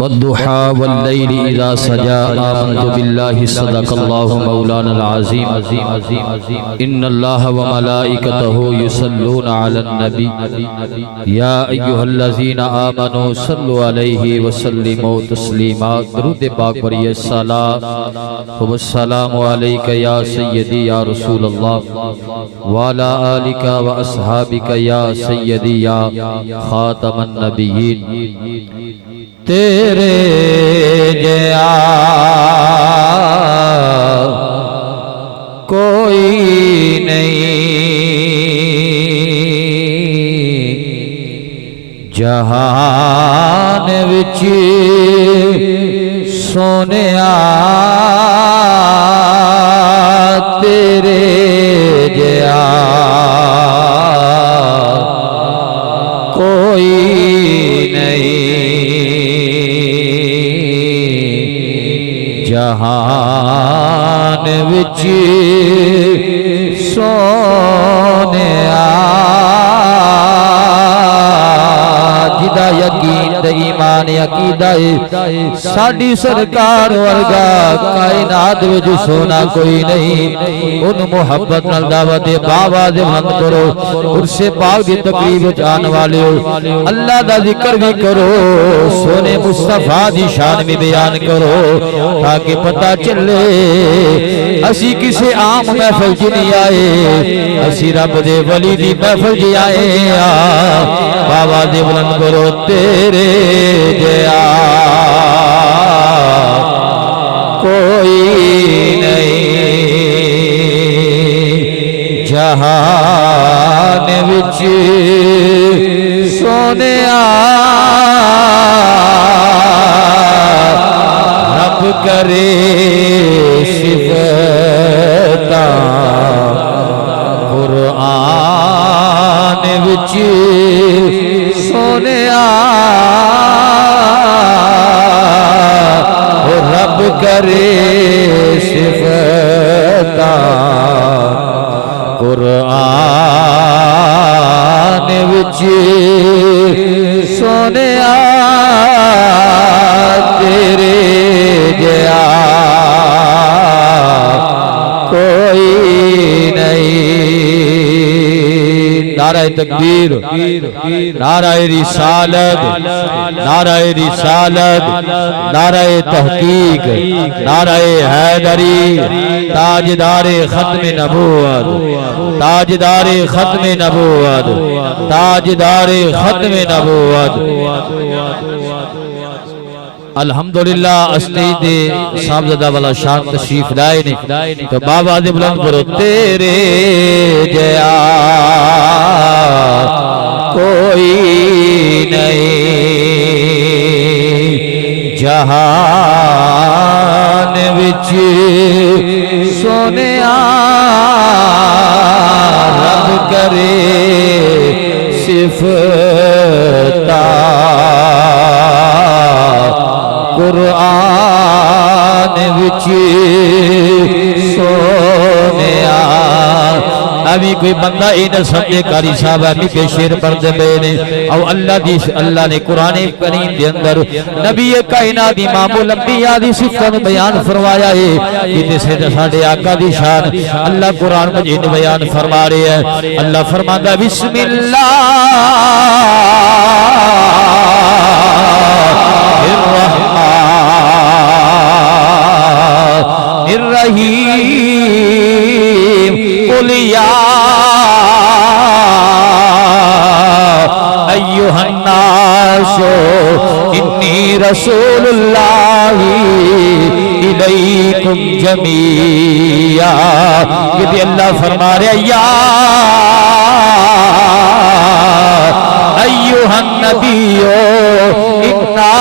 والضحى والليل إذا سجى آمنت بالله صدق الله مولانا العظيم إن الله وملائكته يصلون على النبي يا أيها الذين آمنوا صلوا عليه وسلموا تسليما درود پاک پر یہ الصلاة والسلام عليك يا سيدي يا رسول الله وعلى آلك وأصحابك يا سيدي يا خاتم النبيين تیرے جیا کوئی نہیں جہان وچ سونیا تیرے جیا کوئی جہان وچ سونیا جدا یقین تے ایمان عقیدہ ساڈی سرکار ورگا کائنات وچ سونا کوئی نہیں ان محبت نال دعوت بابا دے بلند کرو عرش پاک دی تقریب جان والے اللہ دا ذکر بھی کرو سونے مصطفیٰ دی شان بھی بیان کرو تاکہ پتہ چلے اسی کسے عام محفل جی نہیں آئے اسی رب دے ولی دی محفل جی آئے بابا دے بلند کرو تیرے جیا کوئی نہیں جہان وچ سونیا رب کرے صفتاں قرآن وچ سونیا رب کرے صفتاں قرآن وچ سونیا تیرے جیا کوئی نہیں نعرہ تکبیر نعرہ رسالت نعرہ رسالت نعرہ تحقیق نعرہ حیدری تاجدار ختم نبوت تاجدار ختم نبوت تاجدار ختم نبوت الحمدللہ اسنید صاحبزادہ والا شان تشریف لائے نے تو بابا دے بلند کرو تیرے جیا کوئی نہیں جہان وچ سونیا رب کرے صفتاں قرآن وچ سونیا ابھی کوئی بندہ اینا سمجھے کاری صاحب ابھی پہ شیر پرد بینے او اللہ نے قرآن کریم دے اندر نبی کائنات امام الانبیاء دی صفتوں بیان فرمایا ہے کہ سے ساڑھے آقا دی شان اللہ قرآن مجید بیان فرما رہے ہیں اللہ فرماتا بسم اللہ الرحیم قل یا ایوہ الناس انی رسول اللہ الیکم جمیعا کہ اللہ فرما رہے یا ایوہ النبی انا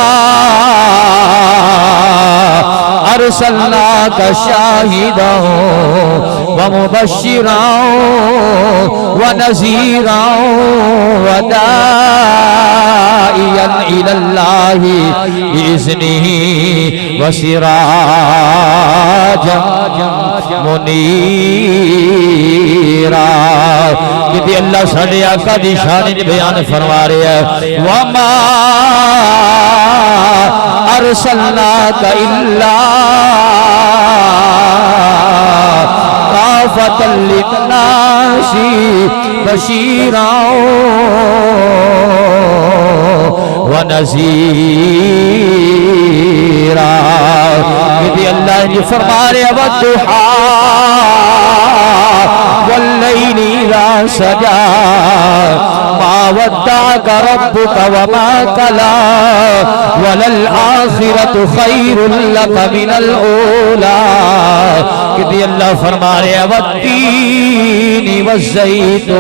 ارسلناک شاہدا ومبشرا ونذیرا وداعیا الی اللہ بإذنہ وسراجا منیرا۔ کہ اللہ ساڈے آقا دی شان بیان فرما رہے ہیں وما ارسلناک الا کافۃ للناس بشیرا ونذیرا۔ کہ اللہ نے فرما رہے ہیں والضحیٰ واللیل اذا سجا ما ودعك ربك وما قلى وللآخرة خير لك من الأولى۔ کہ اللہ فرما رہے ہیں والتین والزیتون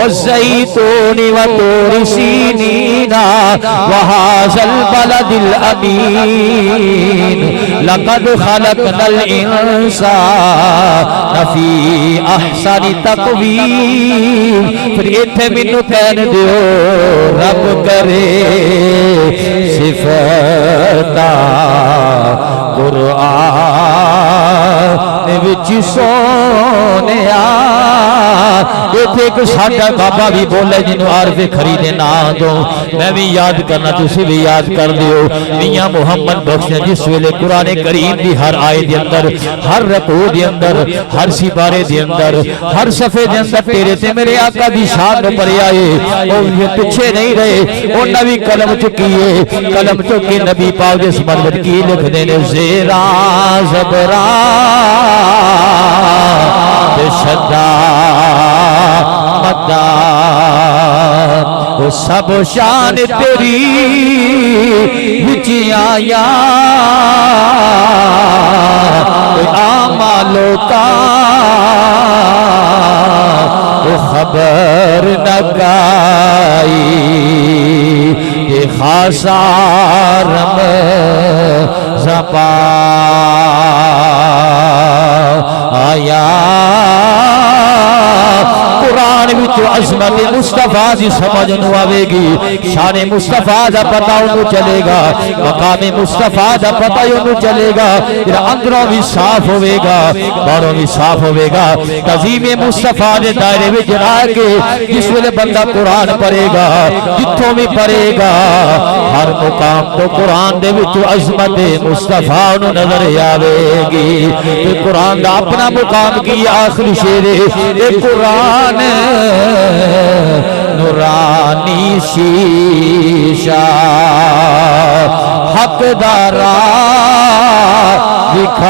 والزيتون وطور سينين وهذا البلد الأمين لقد خلقنا الإنسان في أحسن تقويم۔ پھر اتھے منو کہن دیو رب کرے صفتا قرآن وچ سونیا۔ ایتھے ایک ساڈا بابا بھی بولے جنوں عارف خریدے نہ دو، میں بھی یاد کرنا تسی بھی یاد کر دیو۔ میاں محمد بخش نے جس ویلے قرآن کریم دی ہر آیت دے اندر، ہر رکوع دے اندر، ہر سپارے دے اندر، ہر صفحے دے اندر تیرے تے میرے آقا دی شان نو پڑھے آئے، اور یہ پیچھے نہیں رہے۔ اور نبی قلم چکیے، قلم چکے نبی پاک دے سمجھ کی لکھ دینے زیرا زبرا شدہ مدہ وہ سب شان تیری بچی آیا آمالوں کا وہ خبر نگائی یہ خاصا رمضان پا آیا۔ قرآن بھی تو عظمت مصطفیٰ جی سمجھ نو آوے گی، شان مصطفیٰ دا پتہ انہوں چلے گا، مقام مصطفیٰ دا پتہ انہوں چلے گا، اندروں بھی صاف ہوئے گا باروں بھی صاف ہوئے گا۔ تعظیم مصطفیٰ دے دائرے میں جنا کے جس ویلے بندہ قرآن پڑھے گا، جتوں بھی پڑھے گا، ہر مقام تو قرآن دے بھی تو عظمت مصطفیٰ انہوں نظر آوے گی۔ قرآن دا اپنا مقام کی آخری شعر ہے قرآن نورانی شیشہ حق دارا